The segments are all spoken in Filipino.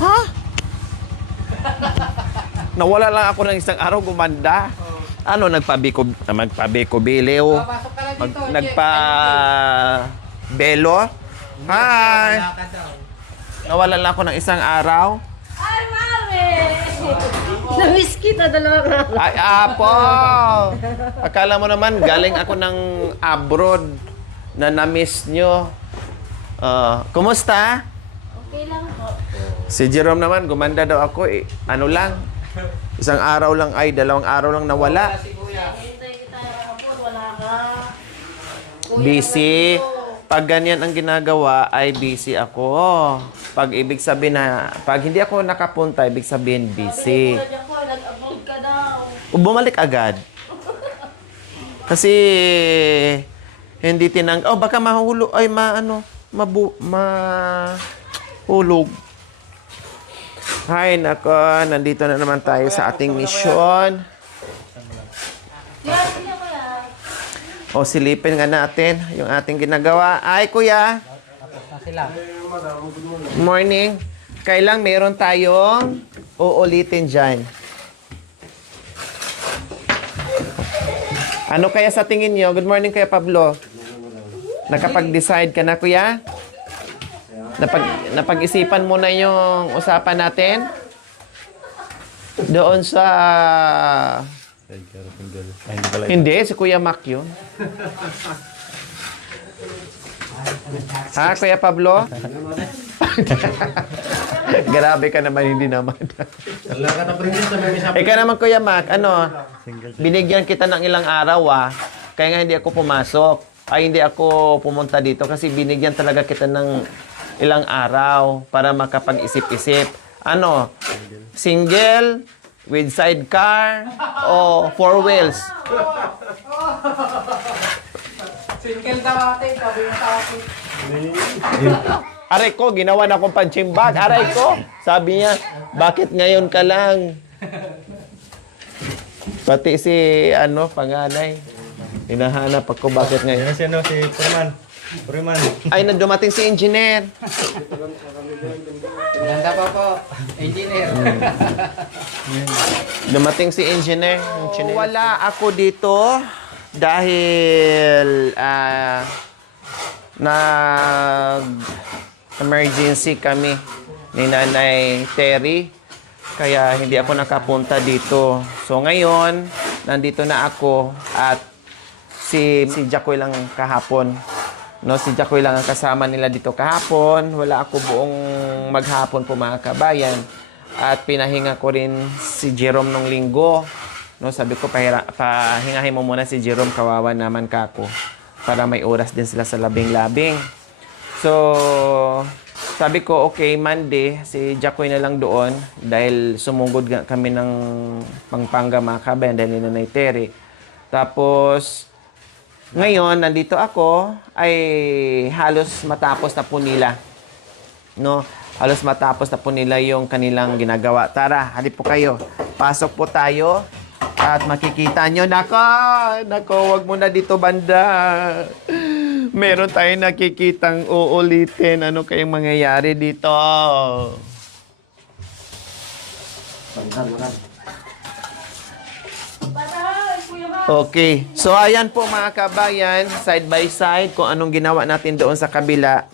Ha? Nawala lang ako ng isang araw, gumanda. Ano, magpabiko-biliw. Nagpa-belo. Hi! Nawala lang ako ng isang araw. Ay, mami! Namiss kita, dalawa ka. Ay, apo! Akala mo naman, galing ako ng abroad na na-miss nyo. Kumusta? Okay lang po. Si Jerome naman, gumanda daw ako. Ano lang, isang araw lang, ay, 2 araw lang nawala. Hintay kita po, wala ka. Busy. Pag ganyan ang ginagawa, ay busy ako. Pag ibig sabihin na, pag hindi ako nakapunta, ibig sabihin busy. Nag-upload ka daw. Bumalik agad. Kasi, hindi baka mahulog, ay mahulog. Hay, nako, nandito na naman tayo sa ating misyon. Yan, sila ko yan. O, silipin nga natin yung ating ginagawa. Ay, kuya. Morning. Kailang meron tayong uulitin dyan. Ano kaya sa tingin nyo? Good morning, Kuya Pablo. Nakapag-decide ka na, kuya? Napag-isipan mo na yung usapan natin? Doon sa... Hindi, si Kuya Mac yun. Ha, Kuya Pablo? Grabe ka naman, hindi naman. Ikaw naman, Kuya Mac, binigyan kita ng ilang araw, kaya nga hindi ako pumasok. Ay, hindi ako pumunta dito kasi binigyan talaga kita ng ilang araw para makapag-isip-isip. Single, with sidecar, o 4 wheels? Single daw ate, sabi mo sa akin. Aray ko, ginawa na akong panchimbag. Aray ko, sabi niya, bakit ngayon ka lang? Pati si, panganay. Hinahanap ako, bakit ngayon? Si Puriman. Ay, dumating si engineer. Ganda pa po, engineer. Dumating si engineer. Wala ako dito dahil nag-emergency kami ni Nanay Terry. Kaya hindi ako nakapunta dito. So ngayon, nandito na ako at si Jacoy lang kahapon. Si Jacoy lang ang kasama nila dito kahapon. Wala ako buong maghapon po, mga kabayan. At pinahinga ko rin si Jerome nung linggo. Sabi ko, pahingahin mo muna si Jerome, kawawa naman kako. Para may oras din sila sa labing-labing. So, sabi ko, okay, Monday, si Jacoy na lang doon. Dahil sumugod kami ng Pampanga, mga kabayan, dahil ni Nanay Terry. Tapos, ngayon, nandito ako, ay halos matapos na po nila. Halos matapos na po nila yung kanilang ginagawa. Tara, halip po kayo. Pasok po tayo at makikita nyo. Nako, wag mo na dito, banda. Meron tayong nakikitang uulitin. Ano kayong mangyayari dito? Okay. So, ayan po, mga kabayan, side by side, kung anong ginawa natin doon sa kabila,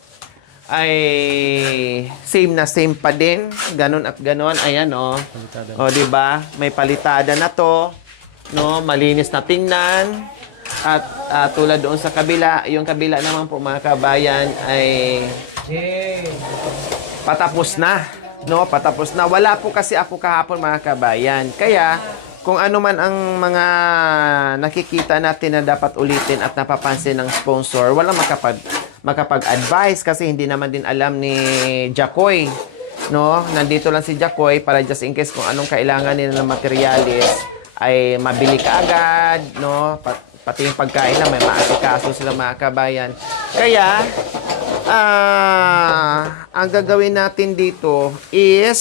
ay same na same pa din. Ganon at ganon. Ayan, diba? May palitada na to. Malinis na tingnan. At tulad doon sa kabila, yung kabila naman po, mga kabayan, ay patapos na. Patapos na. Wala po kasi ako kahapon, mga kabayan. Kaya, kung ano man ang mga nakikita natin na dapat ulitin at napapansin ng sponsor, walang makapag-advise kasi hindi naman din alam ni Jacoy. Nandito lang si Jacoy para just in case kung anong kailangan nila ng materialis ay mabili ka agad, pati yung pagkain na may maasikaso sila, mga kabayan. Kaya, ang gagawin natin dito is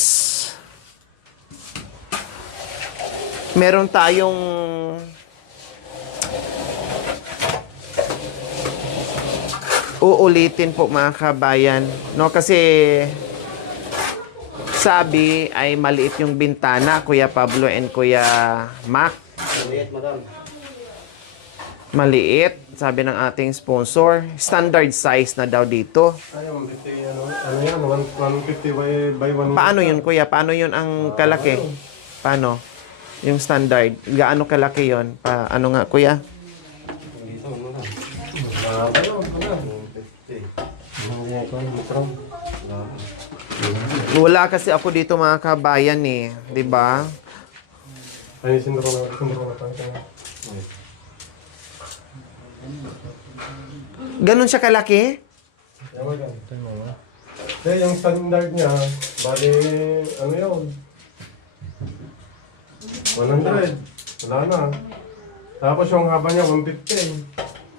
meron tayong uulitin po, mga kabayan. Kasi sabi ay maliit yung bintana, Kuya Pablo and Kuya Mac. Maliit, madam. Maliit, sabi ng ating sponsor. Standard size na daw dito. Ay, 150, ano yan, 150 by 1. Paano yun, Kuya? Paano yun ang kalaki? Paano? Yung standard. Gaano kalaki yun? Ano nga, Kuya? Dito, madam. Mahaba yun, ano? 150. Ano yan ko, metro? Wala kasi ako dito mga kabayan eh. 'Di ba? Ay, sindro na tayo. Ganun siya kalaki? Yaman yan. Kaya yung standard niya, bali, ano yun? 100. Wala na. Tapos yung haba niya, 150.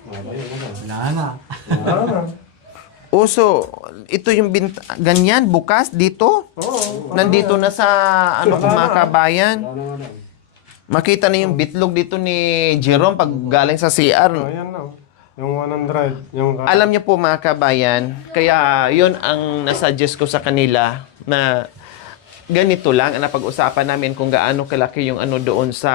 Wala na. Wala na. So, ito yung ganyan, bukas, dito? Oo. Nandito na sa, ano Wala mga na. kabayan? Ano, madam? Makita na yung bitlog dito ni Jerome pag galing sa CR. Ayan na. Yung 100. Yung Alam niyo po mga kabayan, kaya yun ang nasuggest ko sa kanila na ganito lang ang napag-usapan namin kung gaano kalaki yung ano doon sa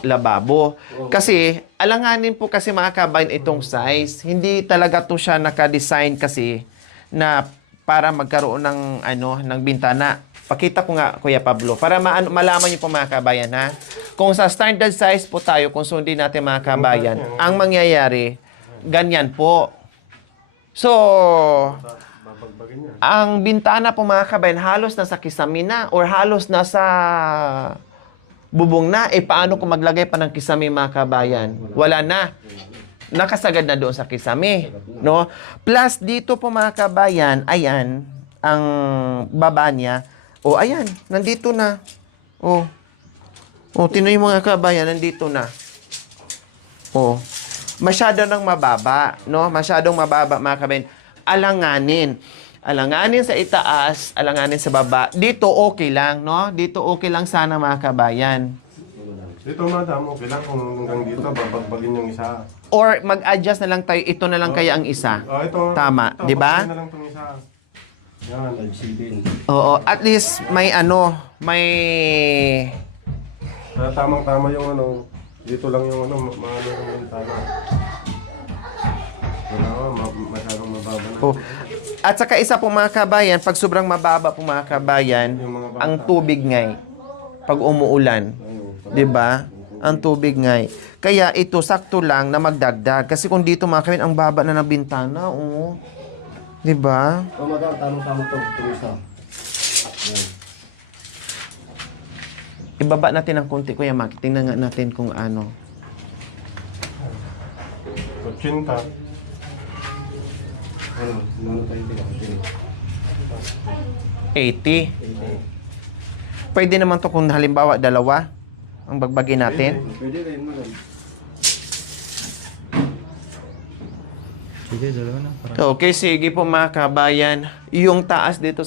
lababo. Kasi alanganin po kasi mga kabayan itong size. Hindi talaga to siya naka-design kasi na para magkaroon ng ano ng bintana. Pakita ko nga Kuya Pablo para malaman niyo po mga kabayan ha. Kung sa standard size po tayo, kung sundin natin mga kabayan, ang mangyayari ganyan po. So, babagbagin niya. ang bintana po mga kabayan, halos nasa kisame na or halos nasa bubong na. Paano kung maglagay pa ng kisame mga kabayan? Wala na. Nakasagad na doon sa kisame. No? Plus, dito po mga kabayan, ayan, ang baba niya. Ayan, nandito na. Tinoy mga kabayan, nandito na. Masyado nang mababa, no? Masyadong mababa mga kabayan. Alanganin. Alanganin sa itaas, alanganin sa baba. Dito okay lang, no? Dito okay lang sana mga kabayan. Dito madam, okay lang kung hanggang dito, babagbagin yung isa. Or mag-adjust na lang tayo, ito na lang kaya ang isa. Ito. Tama, ito, di ba? bagbagin na lang itong isa. Yan. 5-7. Oo, at least may may Tamang-tama yung ano, dito lang yung ano, maano yung bintana. Wala, masyadong mababa na. At saka isa po mga kabayan, pag sobrang mababa po mga kabayan, Yung mga bata. ang tubig ngay pag umuulan. 'Di ba? Ang tubig ngay. Kaya ito sakto lang na magdagdag kasi kung dito mga kabayan ang baba na ng bintana, 'Di ba? Madam, tamang-tama to. Isa. Ibaba natin ng konti Kuya Mac. Tingnan nga natin kung ano. 80. Ano tayo pinakasin? 80. Pwede naman to kung halimbawa dalawa ang bagbagin natin. Pwede rin, madam. Sige, dalawa na. Okay, sige po mga kabayan. Yung taas dito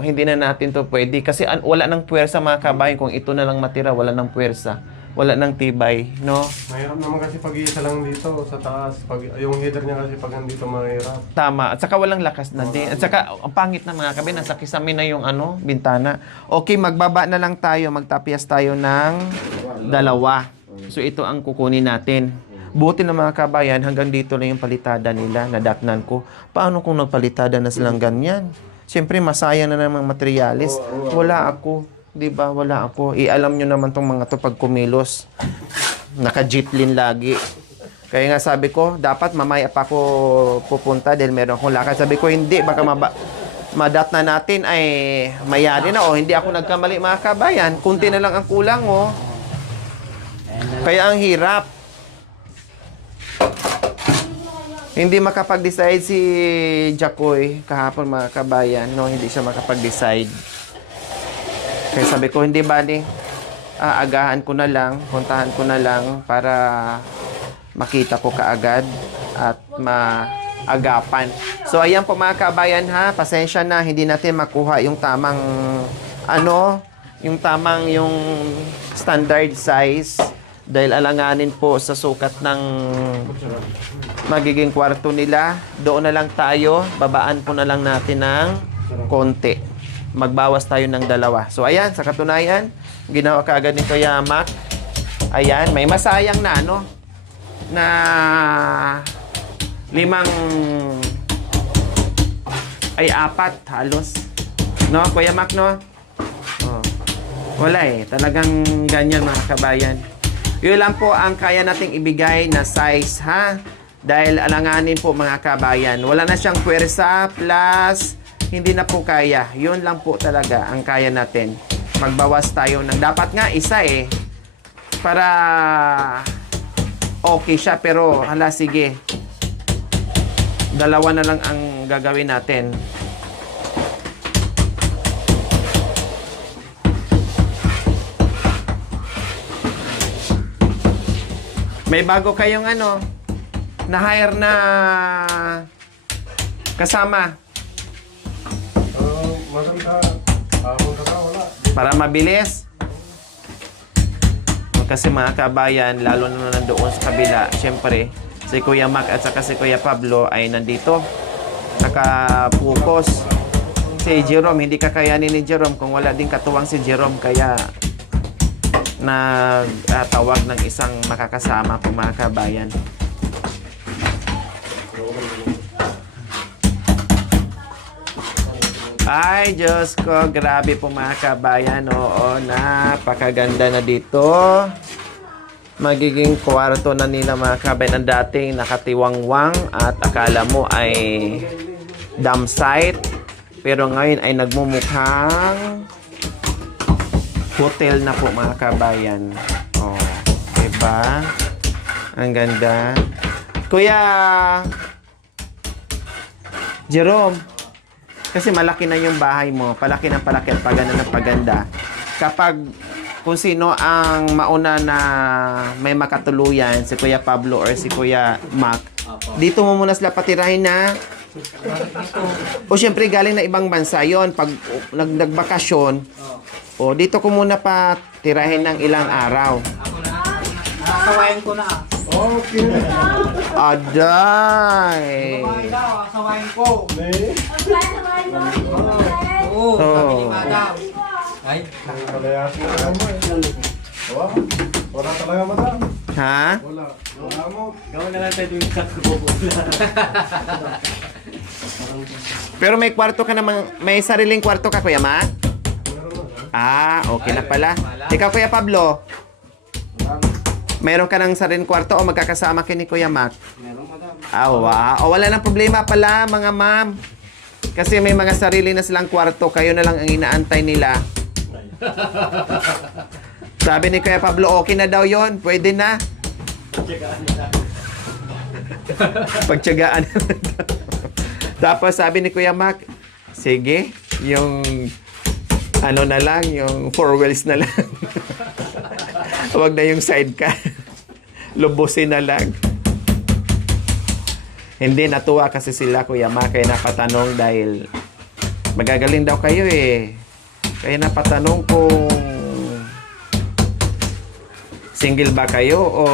hindi na natin to pwede kasi wala nang puwersa mga kabayan kung ito na lang matira, wala nang puwersa. Wala nang tibay, no? Mahirap naman kasi pag-iisa lang dito sa taas. Yung header niya kasi pag nandito mahirap. Tama. At saka walang lakas na din. At saka ang pangit na mga kabayan, nasa kisame na yung bintana. Okay, magbaba na lang tayo. Magtapyas tayo ng dalawa. So ito ang kukunin natin. Buti na mga kabayan, hanggang dito lang yung palitada nila, nadatnan ko. Paano kung nagpalitada na silang ganyan? Siyempre, masayang na namang materialis. Wala ako. Diba? Wala ako. Alam nyo naman tong mga to pag kumilos. Naka-jeeplin lagi. Kaya nga sabi ko, dapat mamaya pa ako pupunta dahil meron akong lakad. Sabi ko, hindi. Baka madat na natin ay mayari na. Hindi ako nagkamali mga kabayan. Kunti na lang ang kulang. Kaya ang hirap. Hindi makapag-decide si Jacoy kahapon mga kabayan. No, hindi siya makapag-decide. Kaya sabi ko, hindi bali. Agahan ko na lang, puntahan ko na lang para makita ko kaagad at maagapan. So, ayan po mga kabayan ha. Pasensya na, hindi natin makuha yung tamang yung standard size. Dahil alanganin po sa sukat ng magiging kwarto nila. Doon na lang tayo. Babaan po na lang natin ng konti. magbawas tayo ng 2. So, ayan, sa katunayan, ginawa kaagad ni Kuya Mac. Ayan, may masayang na, ano, na 4 halos. No, Kuya Mac, no? Oh. Wala eh. Talagang ganyan, mga kabayan. Yun lang po ang kaya nating ibigay na size, ha? Dahil alanganin po, mga kabayan. Wala na siyang pwersa, plus hindi na po kaya. Yun lang po talaga ang kaya natin. Magbawas tayo ng... Dapat nga isa eh. Para okay siya. Pero hala, sige. 2 na lang ang gagawin natin. May bago kayong ano, na-hire na kasama Maganda. Maganda, wala. para mabilis. Kasi mga kabayan, lalo na nandoon sa kabila, syempre, si Kuya Mac at saka si Kuya Pablo ay nandito. Nakapokus. Si Jerome, hindi kakayanin ni Jerome kung wala din katuwang si Jerome. Kaya nagtawag ng isang makakasama po, mga kabayan. Ay, Diyos ko, grabe po, mga kabayan. Oo, napakaganda na dito. Magiging kwarto na nila, mga kabayan. Ang dating nakatiwangwang at akala mo ay dump site. Pero ngayon ay nagmumukhang hotel na po, mga kabayan. Oh, diba? Ang ganda. Kuya Jerome, kasi malaki na yung bahay mo. Palaki ng palaki at paganda ng paganda. Kapag kung sino ang mauna na may makatuluyan, si Kuya Pablo or si Kuya Mac, dito mo muna sila patirahin na. O syempre galing na ibang bansa yon. Pag nagbakasyon, o dito ko muna patirahin ng ilang araw. Nakasawayan ko na. Okay. Aday! Nakasawayan ko. May. Oo, sabi ni Oh. Madam. Ay, Palayasin na naman. Wala. Wala talaga, madam. Ha? Wala. Wala mo. Pero may kwarto ka namang, may sariling kwarto ka, Kuya Ma? Okay na pala. Ikaw, Kuya Pablo, mayroon ka ng sariling kwarto o magkakasama kayo ni Kuya Mac? Meron, madam. Wow. O, wala nang problema pala, mga ma'am. Kasi may mga sarili na silang kwarto, kayo na lang ang inaantay nila. Sabi ni Kuya Pablo, okay na daw yon, pwede na. Pagtyagaan. Tapos sabi ni Kuya Mac, sige, yung ano na lang, yung 4 wheels na lang. Huwag na yung sidecar. Lubusin na lang. Hindi, natuwa kasi sila, Kuya Mac, kaya napatanong dahil magagaling daw kayo eh. Kaya napatanong kung single ba kayo o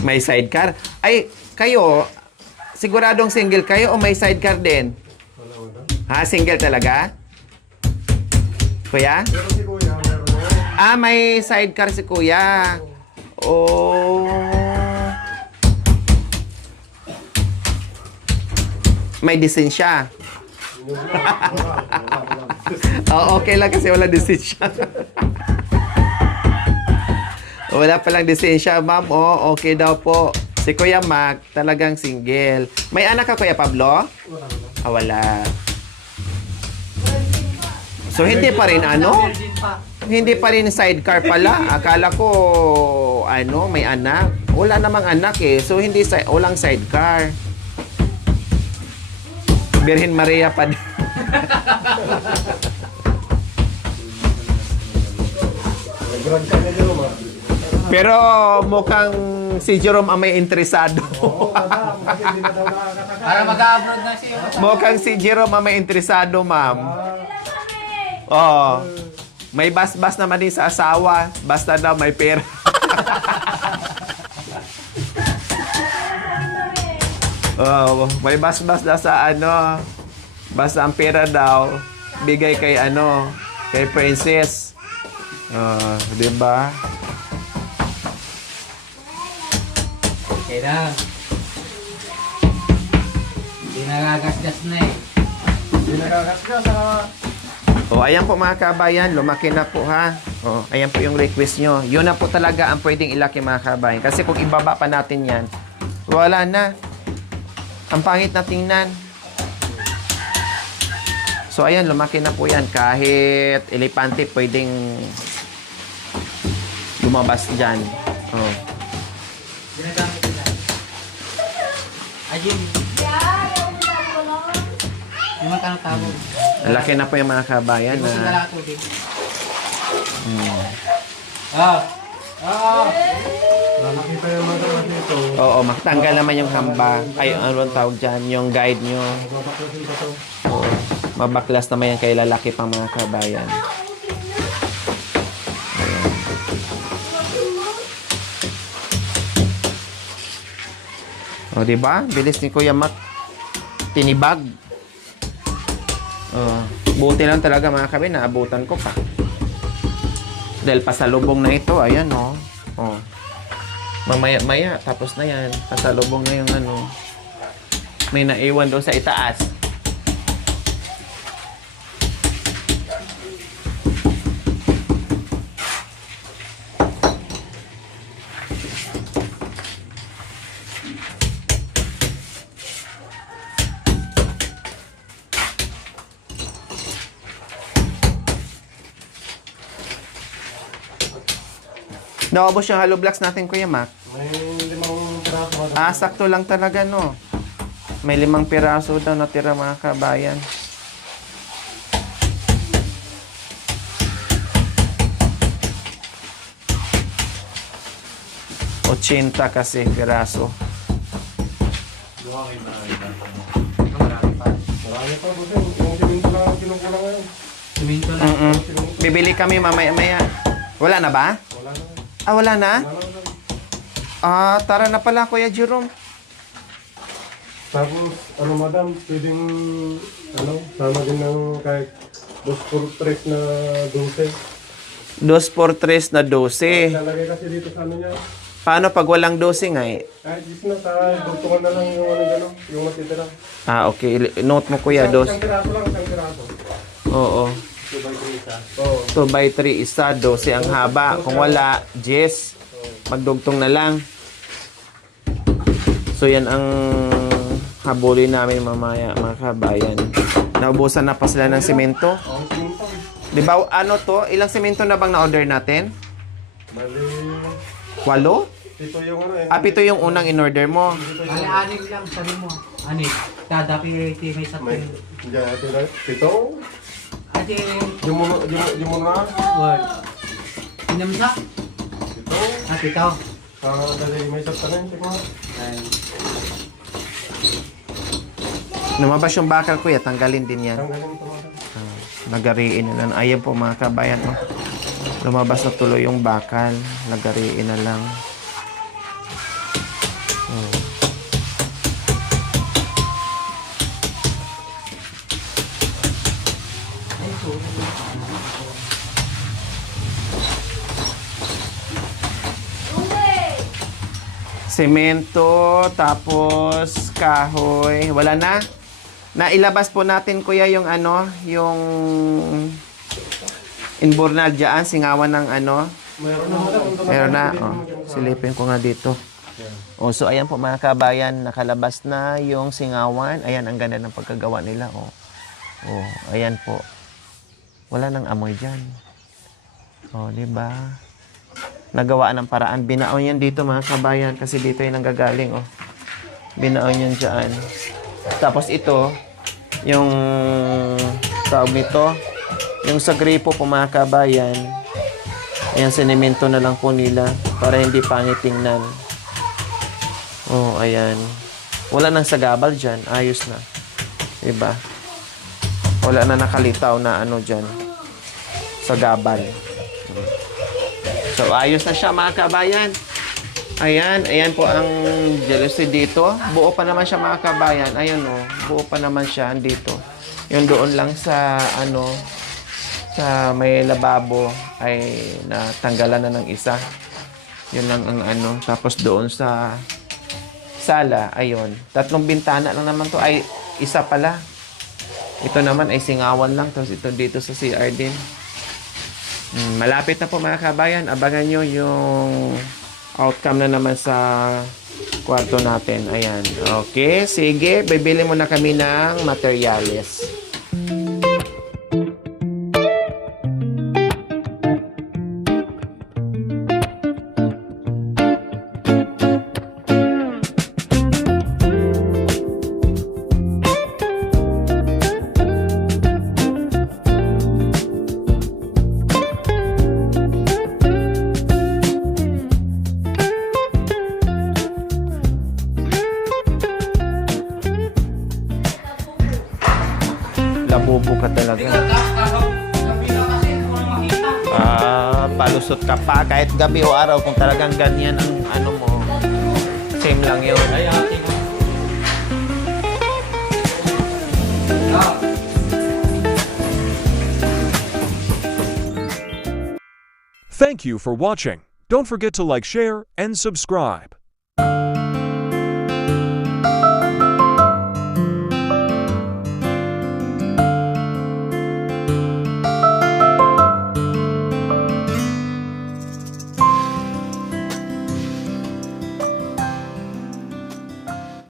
may sidecar. Ay, kayo, siguradong single kayo o may sidecar din? Ha, single talaga? Kuya? Pero si Kuya, meron mo. May sidecar si Kuya. Oh. May lisensya. Okay lang kasi wala lisensya. Wala palang lisensya, ma'am. Okay daw po. Si Kuya Mac, talagang single. May anak ka, Kuya Pablo? Wala. So, hindi pa rin ano? virgin pa. Hindi pa rin sidecar pala. Akala ko, may anak. Wala namang anak eh. So, walang sidecar. Birhen Maria pa din. Nag-grad ka na Jerome, ah. Pero mukhang si Jerome ang may interesado. Oo, madam. Kasi hindi na daw nakakataka. Para mag-abroad na siya. Mukhang si Jerome ang may interesado, ma'am. Oo. May bas-bas naman din sa asawa. Basta daw may pera. May bas-bas na sa Basta ang pera daw, bigay kay ano, kay Princess. Di ba? Okay na. Hindi nagagasgas na eh. Hindi nakagasgas sa... O, ayan po mga kabayan, lumaki na po ha. O, ayan po yung request nyo. Yun na po talaga ang pwedeng ilaki mga kabayan. Kasi kung ibaba pa natin yan, wala na. Ang pangit na tingnan. So, ayan, lumaki na po yan. Kahit elepante, pwedeng lumabas dyan. Oh. Ginagamit nila. Ayun. Yung mga tanong-tawag. Laki na po yung mga kabayan Hindi mo na... sila tubig. Ah! Ah! Nakita yung mga dapat dito. Oo, makatanggal naman yung hamba. Ay, ano ang tawag dyan? Yung guide nyo. Babaklasin ko to. Oo. Mabaklas naman yan kay lalaki pang mga kabayan. O, diba? Bilis ni Kuya Mac. Tinibag. Buti lang talaga mga kabayan. Naabutan ko pa. Dahil pasalubong na ito. Ayan, o. Mamaya-maya. Tapos na yan. Pasalubong na yung ano. May naiwan doon sa itaas. Naubos yung hollow blocks natin, Kuya Mac. May 5 piraso ba? Sakto lang talaga, no? May 5 piraso daw natira, mga kabayan. $80 kasi piraso. Marami pa. Marami pa buti. Yung siminto lang ang kinukulang ngayon. Siminto lang. Bibili kami mamaya-maya. Wala na ba? Wala na. Wala na? Wala na. Tara na pala, Kuya Jerome. Tapos, madam, pwedeng, sama din ng kahit 2 na 12. 2 por 3 na 12. Lalagay kasi dito sa ano niya. Paano pag walang 12 nga eh? Kahit dito na, dugtungan na lang yung gano'n, yung matitira. Okay. Note mo, Kuya, Isang piraso lang, isang piraso. Oo. 2 by 3 isa. Oo. 2 by 3 isa, 12 ang haba. Kung wala, 10. Magdugtong na lang. So, yan ang habulin namin mamaya, mga kabayan. Naubusan na pa sila ng simento. Ang siminto. Di ba, ano to? Ilang simento na bang na-order natin? Bali, 8? ito yung ano. 7 yung unang in-order mo. Bali, anim lang. Sabi mo. Anim. Dadapi may sa May, diyan natin na. Ito, Ate, yung muna. word. Pinamsa? Ito, At ikaw. dali, may sabtanin, tignan mo. Lumabas yung bakal, Kuya. Tanggalin din yan. Tanggalin ito mga. Lagariin na lang. Ayan po, mga kabayan. Oh. Lumabas na tuloy yung bakal. Lagariin na lang. Semento, tapos kahoy. Wala na? Nailabas po natin, Kuya, yung ano, yung inbornal dyan, singawan ng ano. Meron na madam. Meron na. Silipin ko nga dito. So ayan po mga kabayan, nakalabas na yung singawan. Ayan, ang ganda ng pagkagawa nila. Ayan po. Wala nang amoy dyan. Di ba? Nagawa ng paraan. Binaon yan dito mga kabayan kasi dito yung nanggagaling. Binaon yan dyan. Tapos ito, yung tawag nito, yung sa gripo po mga kabayan, ayan, sinemento na lang po nila para hindi pangit tingnan. Ayan. Wala nang sagabal dyan. Ayos na. Diba? Wala na nakalitaw na ano dyan. Sagabal. So, ayos na siya mga kabayan. Ayan, ayan po ang jealousy dito. Buo pa naman siya mga kabayan. Ayun buo pa naman siya dito. Yung doon lang sa sa may lababo ay natanggalan na ng isa. Yun lang ang Tapos doon sa sala, ayun. 3 bintana lang naman to. Ay, isa pala. Ito naman ay singawan lang. Tapos ito dito sa CR din. Malapit na po mga kabayan. Abangan nyo yung outcome na naman sa kwarto natin. Ayan. Okay, sige. Bibili muna kami ng materyales. Labubo ka talaga. Gabi na kasi, hindi ko na makita. Palusot ka pa kahit gabi o araw kung talagang ganyan ang mo. Same lang yun. Ay, ating. Ah. Thank you for watching. Don't forget to like, share, and subscribe.